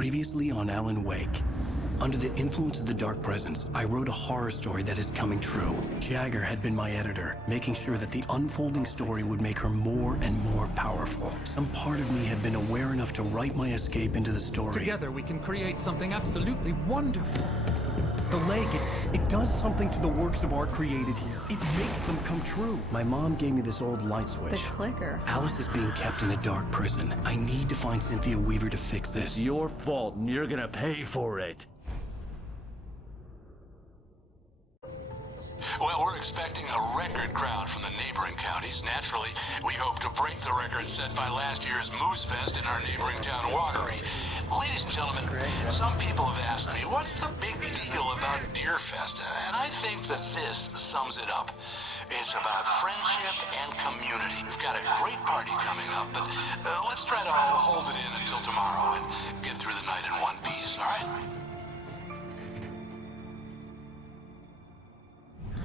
Previously on Alan Wake. Under the influence of the dark presence, I wrote a horror story that is coming true. Jagger had been my editor, making sure that the unfolding story would make her more and more powerful. Some part of me had been aware enough to write my escape into the story. Together we can create something absolutely wonderful. The lake, it does something to the works of art created here. It makes them come true. My mom gave me this old light switch. The clicker. Alice is being kept in a dark prison. I need to find Cynthia Weaver to fix this. It's your fault, and you're gonna pay for it. Well, we're expecting a record crowd from the neighboring counties. Naturally, we hope to break the record set by last year's Moose Fest in our neighboring town, Watery. Ladies and gentlemen, some people have asked me, what's the big deal about Deer Fest? And I think that this sums it up. It's about friendship and community. We've got a great party coming up, but let's try to hold it in until tomorrow and get through the night in one piece, all right?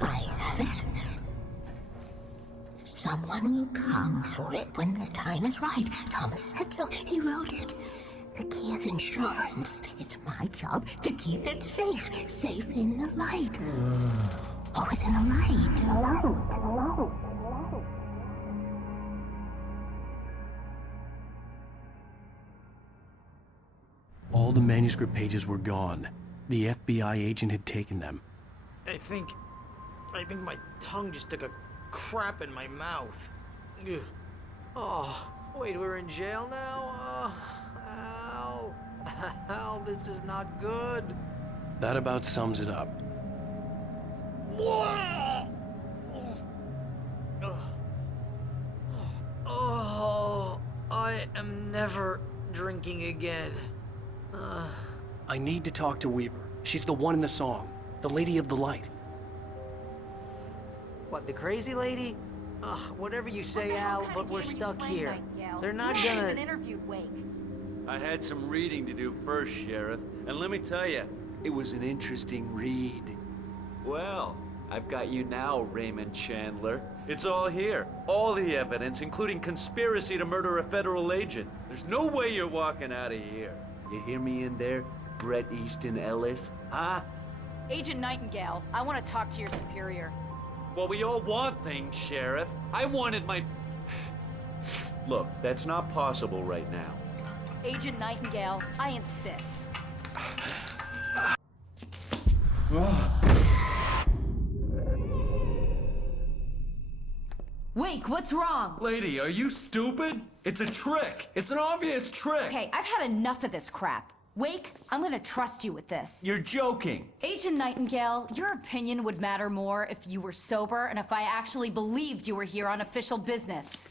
I have it. Someone will come for it when the time is right. Thomas said so. He wrote it. The key is insurance. It's my job to keep it safe. Safe in the light. Always in the light. All the manuscript pages were gone. The FBI agent had taken them. I think my tongue just took a crap in my mouth. Ugh. Oh, wait, we're in jail now? Ow. Ow, this is not good. That about sums it up. Oh, I am never drinking again. I need to talk to Weaver. She's the one in the song. The Lady of the Light. What, the crazy lady? Ugh, whatever you say, Al, but we're stuck here. They're not gonna... interviewed Wake. I had some reading to do first, Sheriff, and let me tell you, it was an interesting read. Well, I've got you now, Raymond Chandler. It's all here. All the evidence, including conspiracy to murder a federal agent. There's no way you're walking out of here. You hear me in there, Bret Easton Ellis? Huh? Agent Nightingale, I want to talk to your superior. Well, we all want things, Sheriff. I wanted my... Look, that's not possible right now. Agent Nightingale, I insist. Wake, what's wrong? Lady, are you stupid? It's a trick. It's an obvious trick. Okay, I've had enough of this crap. Wake, I'm gonna trust you with this. You're joking. Agent Nightingale, your opinion would matter more if you were sober and if I actually believed you were here on official business.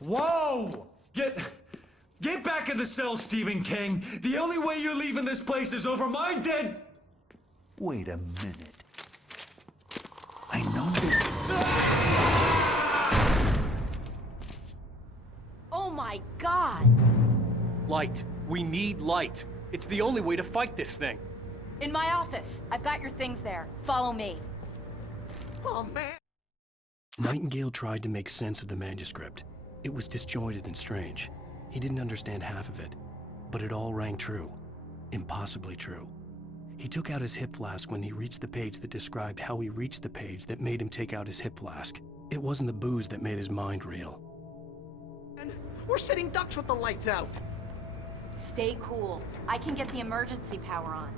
Whoa! Get back in the cell, Stephen King. The only way you're leaving this place is over my dead... Wait a minute. I know this... Oh my God! Light. We need light. It's the only way to fight this thing. In my office. I've got your things there. Follow me. Oh, man. Nightingale tried to make sense of the manuscript. It was disjointed and strange. He didn't understand half of it, but it all rang true. Impossibly true. He took out his hip flask when he reached the page that described how he reached the page that made him take out his hip flask. It wasn't the booze that made his mind reel. And we're sitting ducks with the lights out. Stay cool. I can get the emergency power on.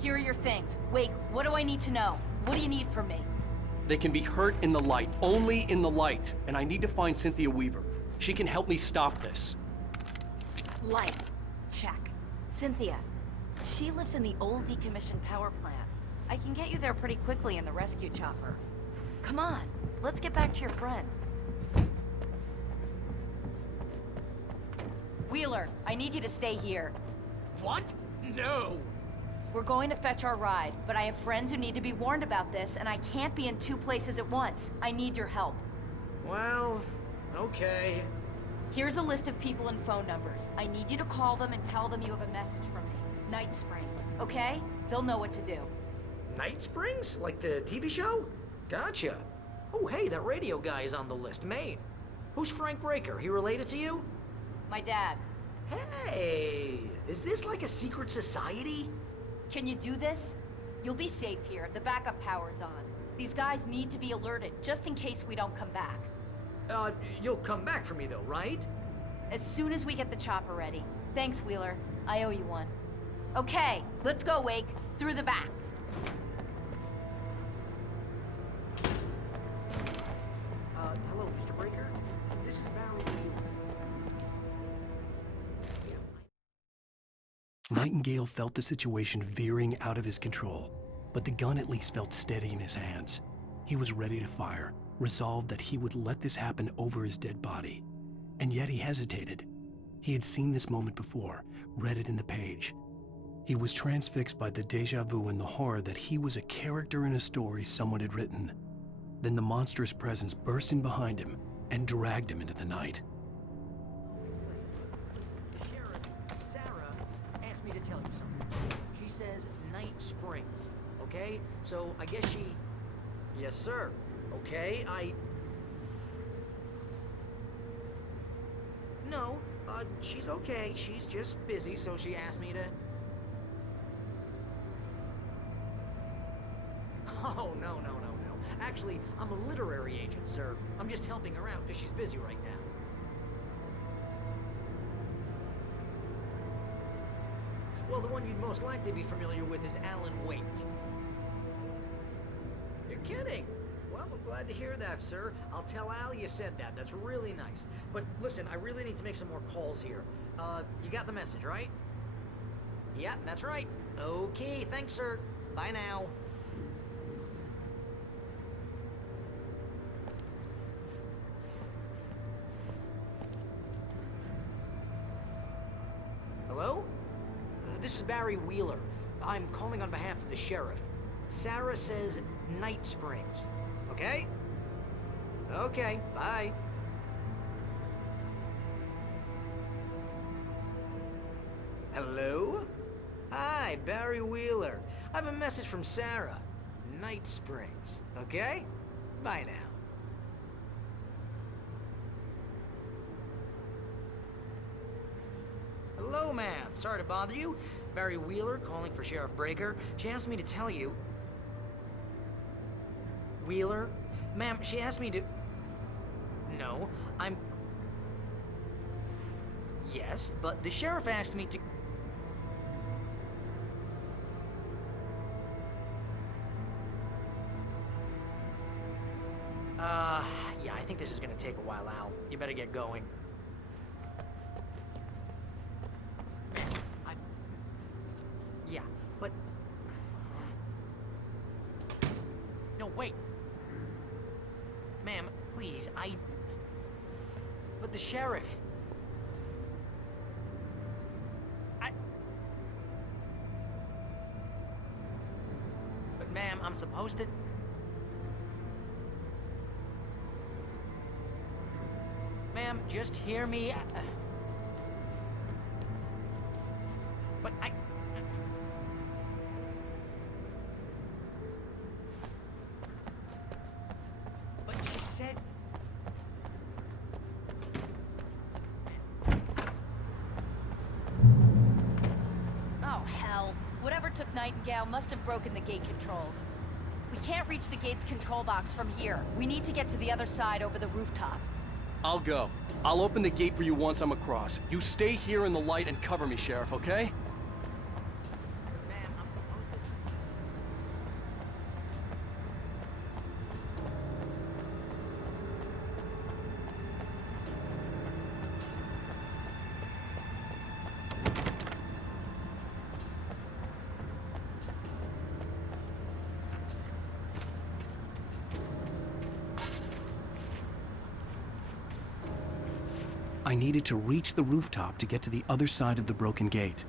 Here are your things. Wake, what do I need to know? What do you need from me? They can be hurt in the light, only in the light. And I need to find Cynthia Weaver. She can help me stop this. Light. Check. Cynthia. She lives in the old decommissioned power plant. I can get you there pretty quickly in the rescue chopper. Come on, let's get back to your friend. Wheeler, I need you to stay here. What? No! We're going to fetch our ride, but I have friends who need to be warned about this, and I can't be in two places at once. I need your help. Well, okay. Here's a list of people and phone numbers. I need you to call them and tell them you have a message from me. Night Springs, okay? They'll know what to do. Night Springs? Like the TV show? Gotcha. Oh, hey, that radio guy is on the list. Maine. Who's Frank Breaker? He related to you? My dad. Hey, is this like a secret society? Can you do this? You'll be safe here. The backup power's on. These guys need to be alerted, just in case we don't come back. You'll come back for me though, right? As soon as we get the chopper ready. Thanks, Wheeler. I owe you one. Okay, let's go, Wake. Through the back. Hello, Mr. Breaker. This is Barry Wheeler. Nightingale felt the situation veering out of his control, but the gun at least felt steady in his hands. He was ready to fire, resolved that he would let this happen over his dead body. And yet he hesitated. He had seen this moment before, read it in the page. He was transfixed by the déjà vu and the horror that he was a character in a story someone had written. Then the monstrous presence burst in behind him and dragged him into the night. Sheriff, Sarah asked me to tell you something. She says Night Springs, okay? So I guess she... Yes, sir. Okay, No, she's okay. She's just busy, so she asked me to... Oh, no. Actually, I'm a literary agent, sir. I'm just helping her out because she's busy right now. Well, the one you'd most likely be familiar with is Alan Wake. You're kidding? Well, I'm glad to hear that, sir. I'll tell Al you said that. That's really nice. But listen, I really need to make some more calls here. You got the message, right? Yeah, that's right. Okay, thanks, sir. Bye now. Hello? This is Barry Wheeler. I'm calling on behalf of the sheriff. Sarah says Night Springs. Okay? Okay, bye. Hello? Hi, Barry Wheeler. I have a message from Sarah. Night Springs. Okay? Bye now. Hello, ma'am. Sorry to bother you. Barry Wheeler calling for Sheriff Breaker. She asked me to tell you... Wheeler? Ma'am, she asked me to... No, I'm... Yes, but the sheriff asked me to... Yeah, I think this is gonna take a while, Al. You better get going. Man, Yeah, but... No, wait. Ma'am, please, But the sheriff... But ma'am, I'm supposed to... Ma'am, just hear me. But But she said... Oh, hell. Whatever took Nightingale must have broken the gate controls. We can't reach the gate's control box from here. We need to get to the other side over the rooftop. I'll go. I'll open the gate for you once I'm across. You stay here in the light and cover me, Sheriff, okay? Ma'am, I'm supposed to... I needed to reach the rooftop to get to the other side of the broken gate.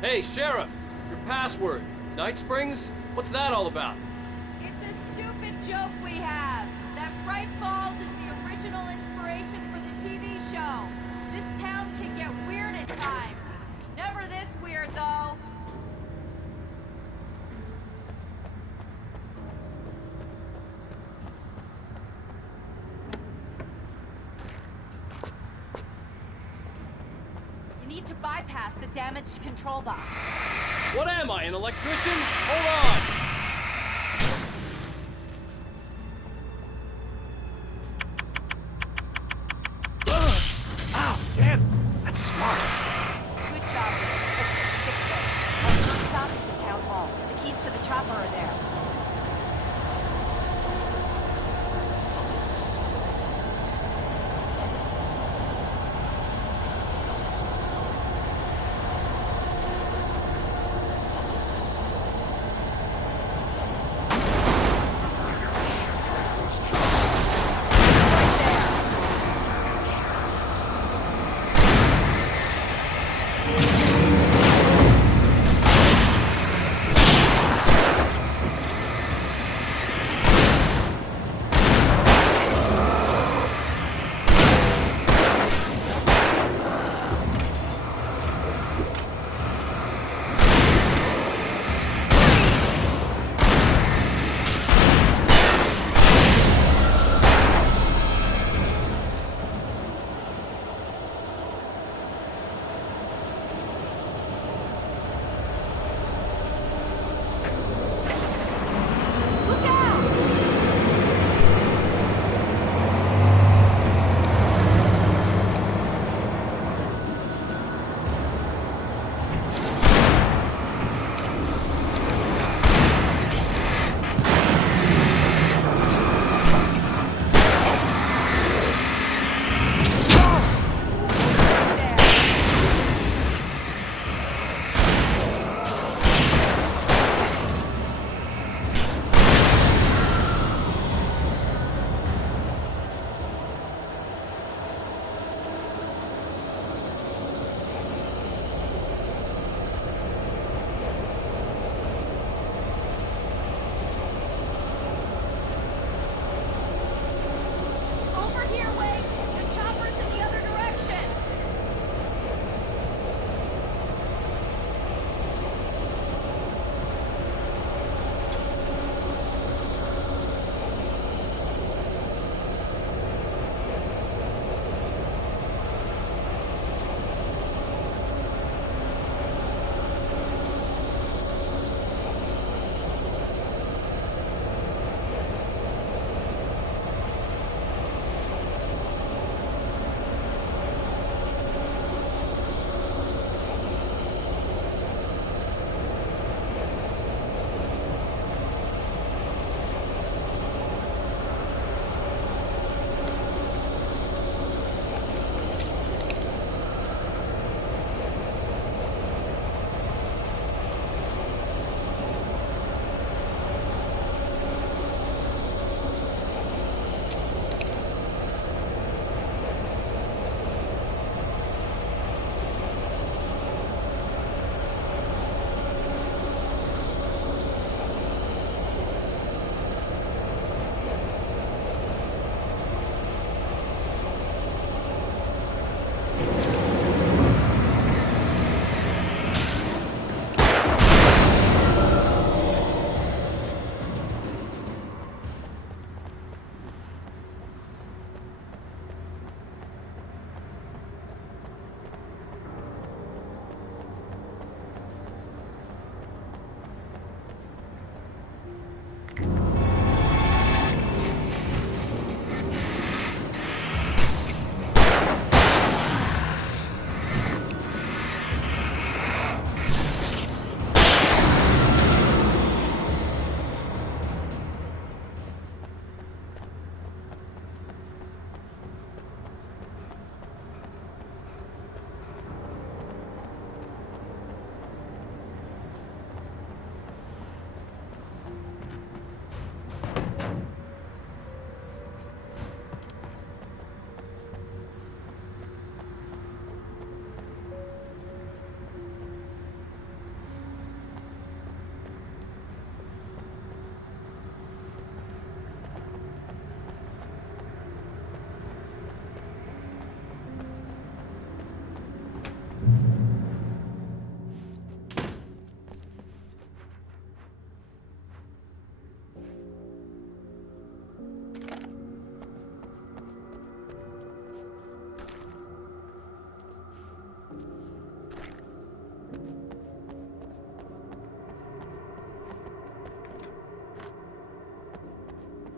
Hey, Sheriff! Your password. Night Springs? What's that all about? It's a stupid joke we have. That Bright Falls is the original inspiration for the TV show. This town can get weird at times. Never this weird, though. You need to bypass the damaged control box. What am I, an electrician? Hold on! Ow, damn! That's smart. Good job. Okay, stick close. Our first stop is the town hall. The keys to the chopper are there.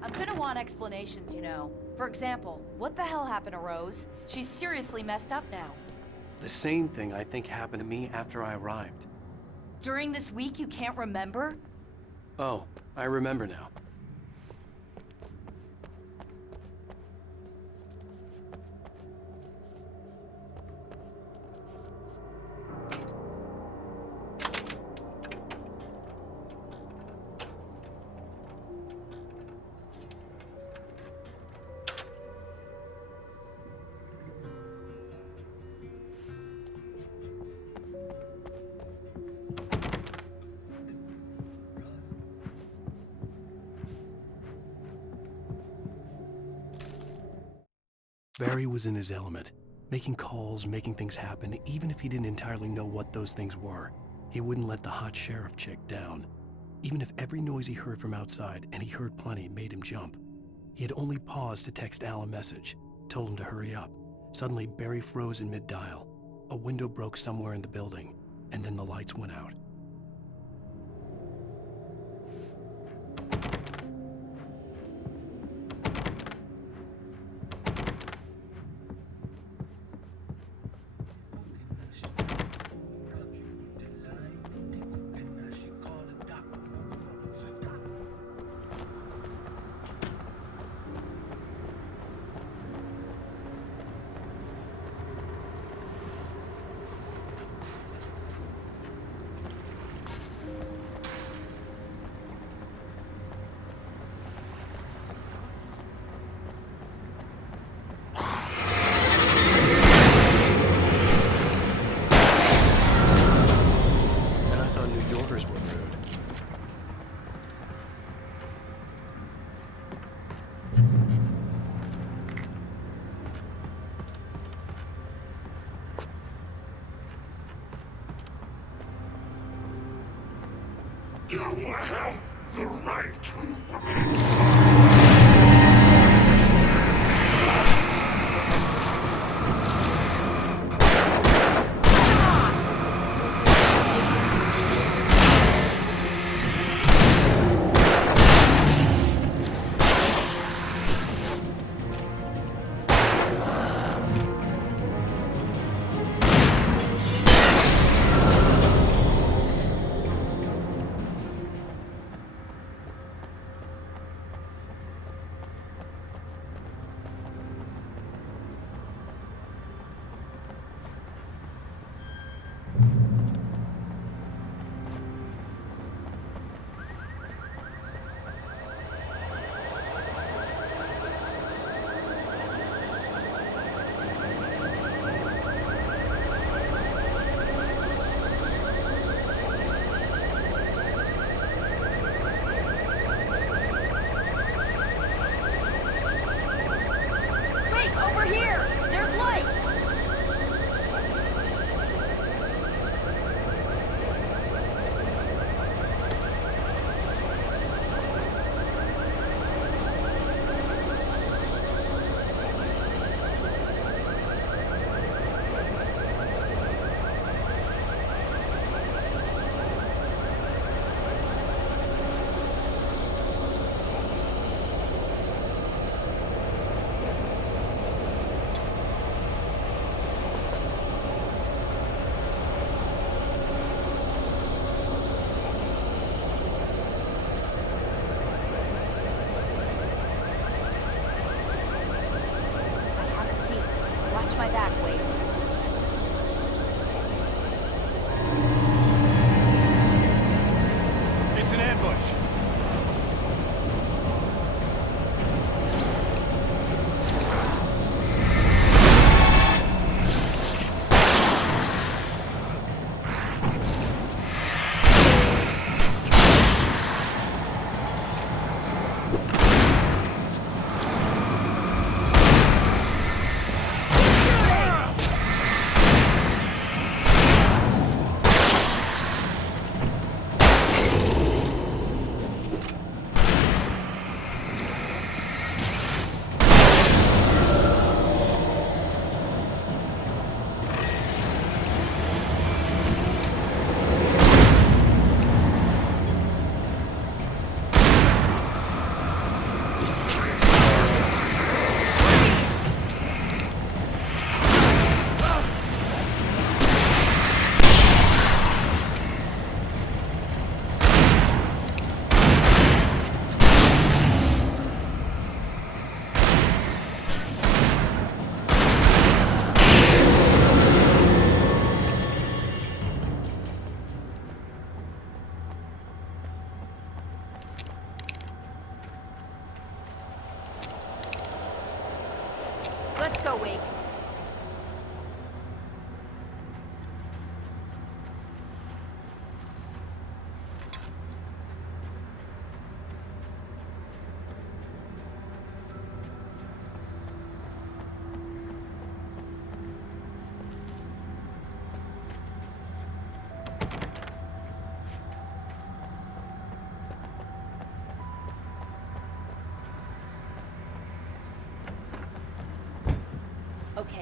I'm gonna want explanations, you know. For example, what the hell happened to Rose? She's seriously messed up now. The same thing I think happened to me after I arrived. During this week, you can't remember? Oh, I remember now. Barry was in his element, making calls, making things happen, even if he didn't entirely know what those things were. He wouldn't let the hot sheriff chick down. Even if every noise he heard from outside, and he heard plenty, made him jump. He had only paused to text Al a message, told him to hurry up. Suddenly, Barry froze in mid-dial. A window broke somewhere in the building, and then the lights went out. You have the right to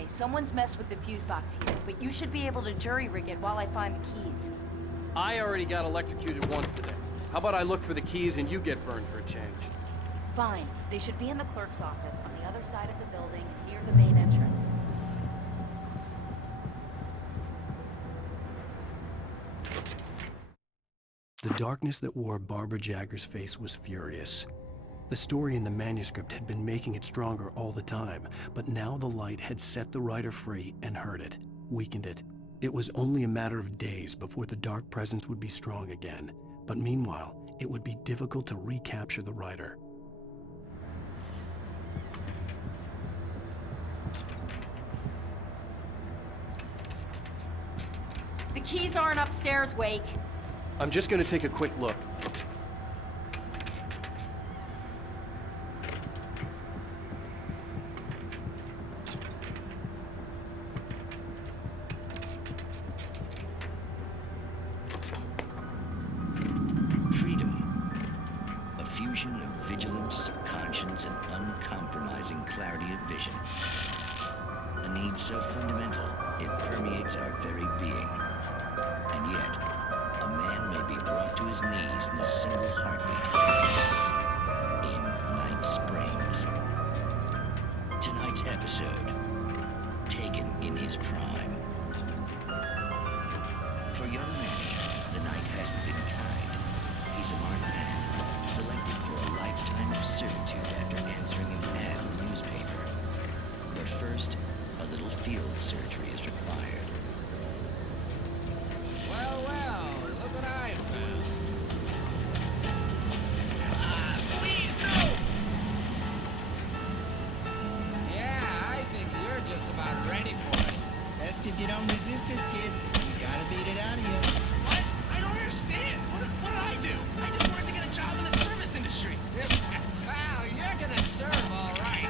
someone's messed with the fuse box here, but you should be able to jury-rig it while I find the keys. I already got electrocuted once today. How about I look for the keys and you get burned for a change? Fine. They should be in the clerk's office on the other side of the building, near the main entrance. The darkness that wore Barbara Jagger's face was furious. The story in the manuscript had been making it stronger all the time, but now the light had set the writer free and hurt it, weakened it. It was only a matter of days before the dark presence would be strong again, but meanwhile, it would be difficult to recapture the writer. The keys aren't upstairs, Wake. I'm just gonna take a quick look. Fusion of vigilance, conscience, and uncompromising clarity of vision. A need so fundamental, it permeates our very being. And yet, a man may be brought to his knees in a single heartbeat. In Night Springs. Tonight's episode, taken in his prime. For young Manny, the night hasn't been kind. He's a marked man, selected for a lifetime of servitude after answering an ad in the newspaper. But first, a little field surgery is required. Well, well, look what I found. Please, no! Yeah, I think you're just about ready for it. Best if you don't resist this, kid. You gotta beat it out of you. What? I don't understand. What did I do? I just wanted to get a job in the service industry. Wow, you're gonna serve all right.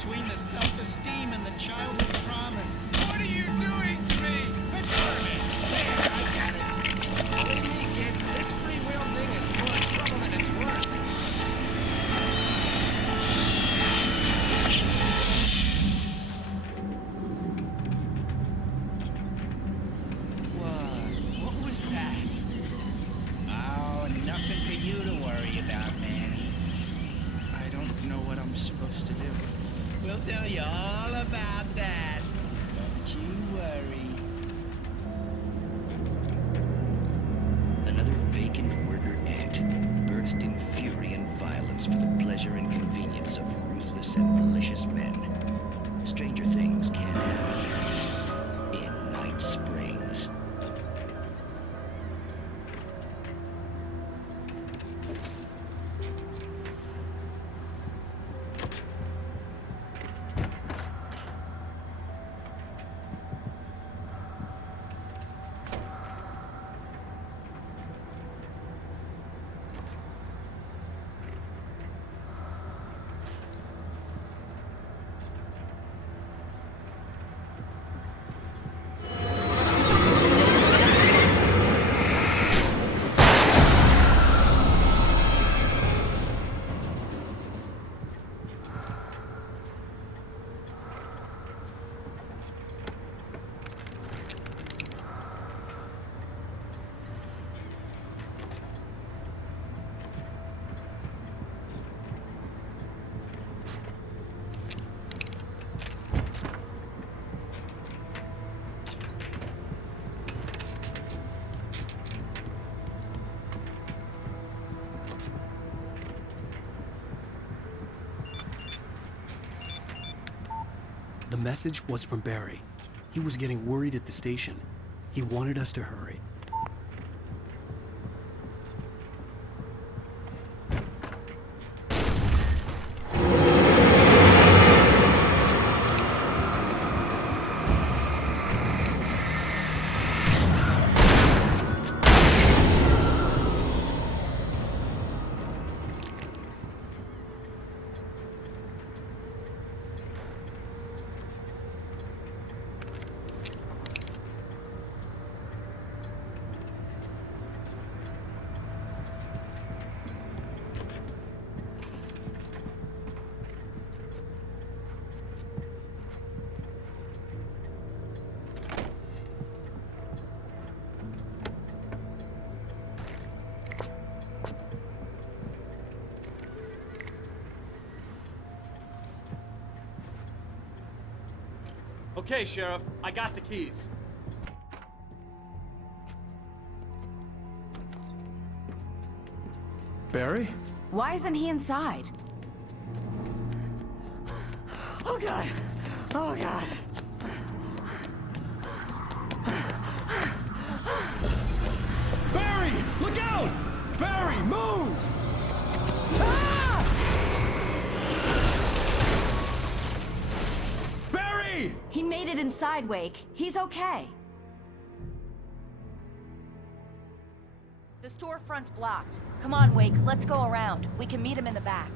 Between the self-esteem and the childhood traumas. What are you doing to me? It's perfect. There, I got it. Believe me, kid, this free will thing is more trouble than it's worth. What was that? Oh, nothing for you to worry about, Manny. I don't know what I'm supposed to do. We'll tell you all about that. Don't you worry. Another vacant worker ant, burst in fury and violence for the pleasure and convenience of ruthless and malicious men. Stranger things can happen in Night Springs. The message was from Barry. He was getting worried at the station. He wanted us to hurry. Okay, Sheriff, I got the keys. Barry? Why isn't he inside? Oh God! Oh God! Barry! Look out! Barry, move! Barry! He made it inside, Wake. He's okay. The storefront's blocked. Come on, Wake. Let's go around. We can meet him in the back.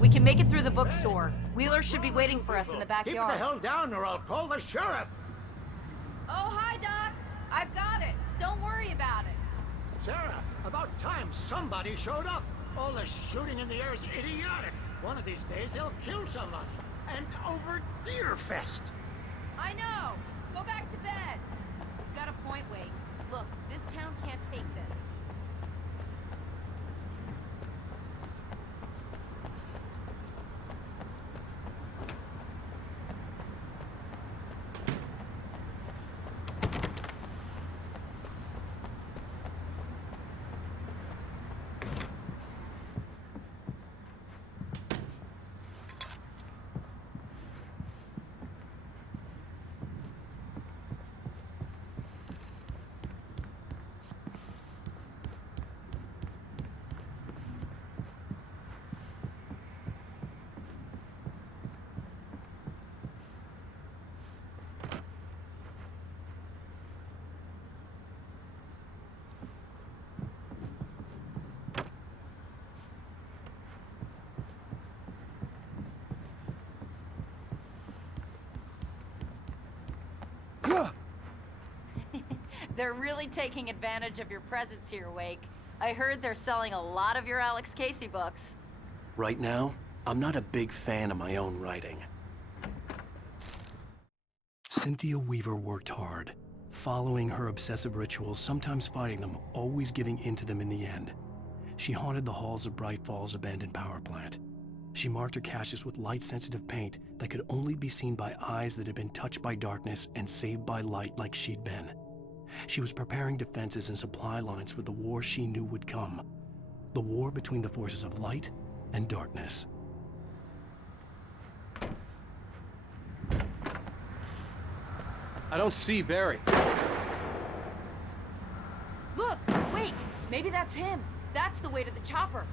We can make it through the bookstore. Wheeler should be waiting for us in the backyard. Keep the hell down or I'll call the sheriff. Oh, hi, Doc. I've got it. Don't worry about it. Sarah, about time somebody showed up. All the shooting in the air is idiotic. One of these days they'll kill somebody. And over Deerfest. I know. Go back to bed. He's got a point, Wade. Look, this town can't take this. They're really taking advantage of your presence here, Wake. I heard they're selling a lot of your Alex Casey books. Right now, I'm not a big fan of my own writing. Cynthia Weaver worked hard, following her obsessive rituals, sometimes fighting them, always giving in to them in the end. She haunted the halls of Bright Falls' abandoned power plant. She marked her caches with light-sensitive paint that could only be seen by eyes that had been touched by darkness and saved by light like she'd been. She was preparing defenses and supply lines for the war she knew would come. The war between the forces of light and darkness. I don't see Barry. Look! Wake! Maybe that's him. That's the way to the chopper.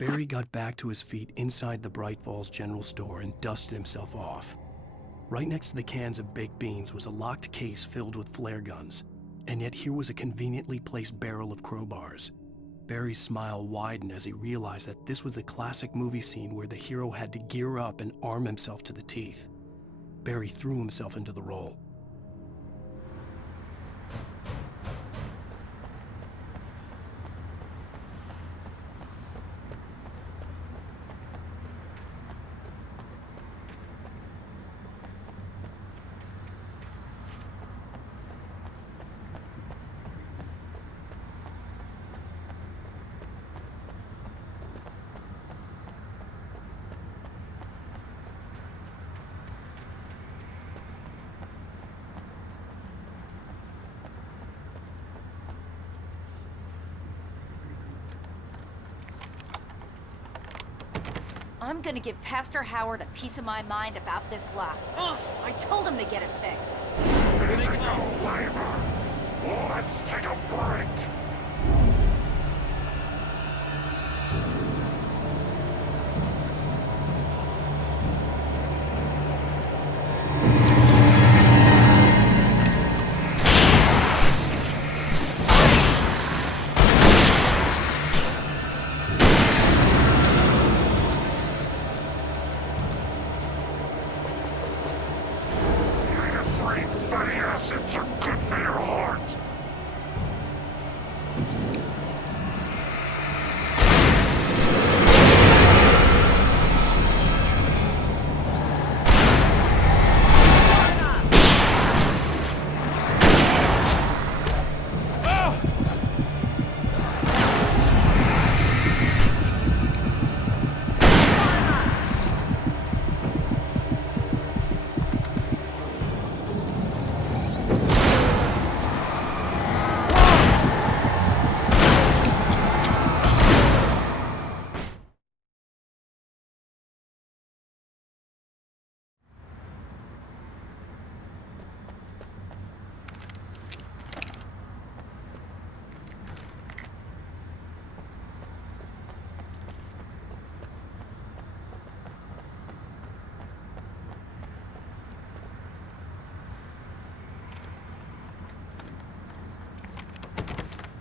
Barry got back to his feet inside the Bright Falls General Store and dusted himself off. Right next to the cans of baked beans was a locked case filled with flare guns, and yet here was a conveniently placed barrel of crowbars. Barry's smile widened as he realized that this was the classic movie scene where the hero had to gear up and arm himself to the teeth. Barry threw himself into the role. I'm gonna give Pastor Howard a piece of my mind about this lock. I told him to get it fixed. Physical labor. Let's take a break. Fatty acids are good for your heart.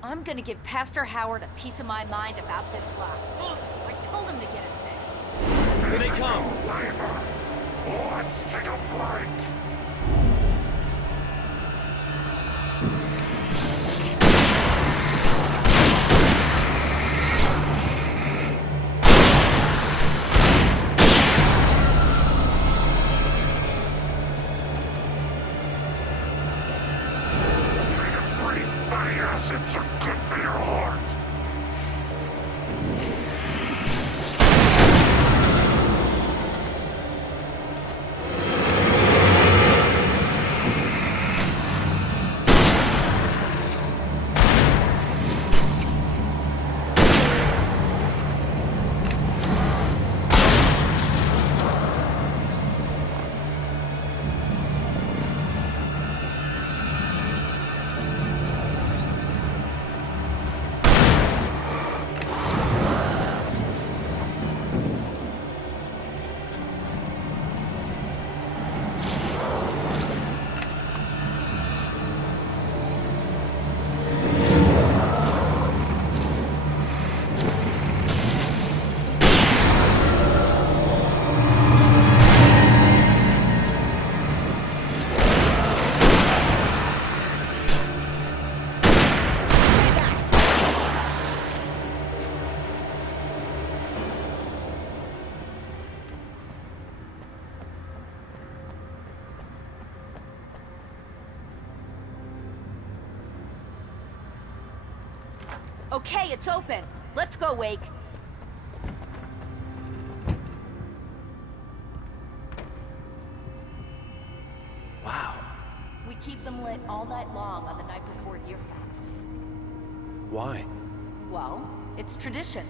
I'm gonna give Pastor Howard a piece of my mind about this lock. I told him to get it fixed. Here they come. Labor. Let's take a break. Fatty acids are good for your heart. Okay, it's open. Let's go, Wake. Wow. We keep them lit all night long on the night before Deerfest. Why? Well, it's tradition.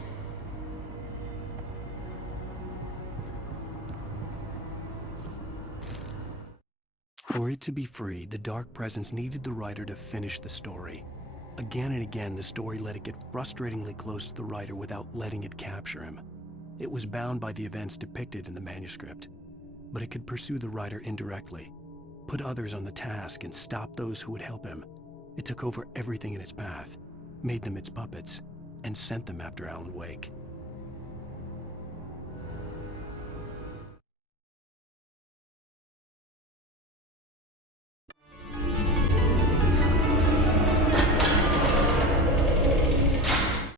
For it to be free, the Dark Presence needed the writer to finish the story. Again and again, the story let it get frustratingly close to the writer without letting it capture him. It was bound by the events depicted in the manuscript, but it could pursue the writer indirectly, put others on the task, and stop those who would help him. It took over everything in its path, made them its puppets, and sent them after Alan Wake.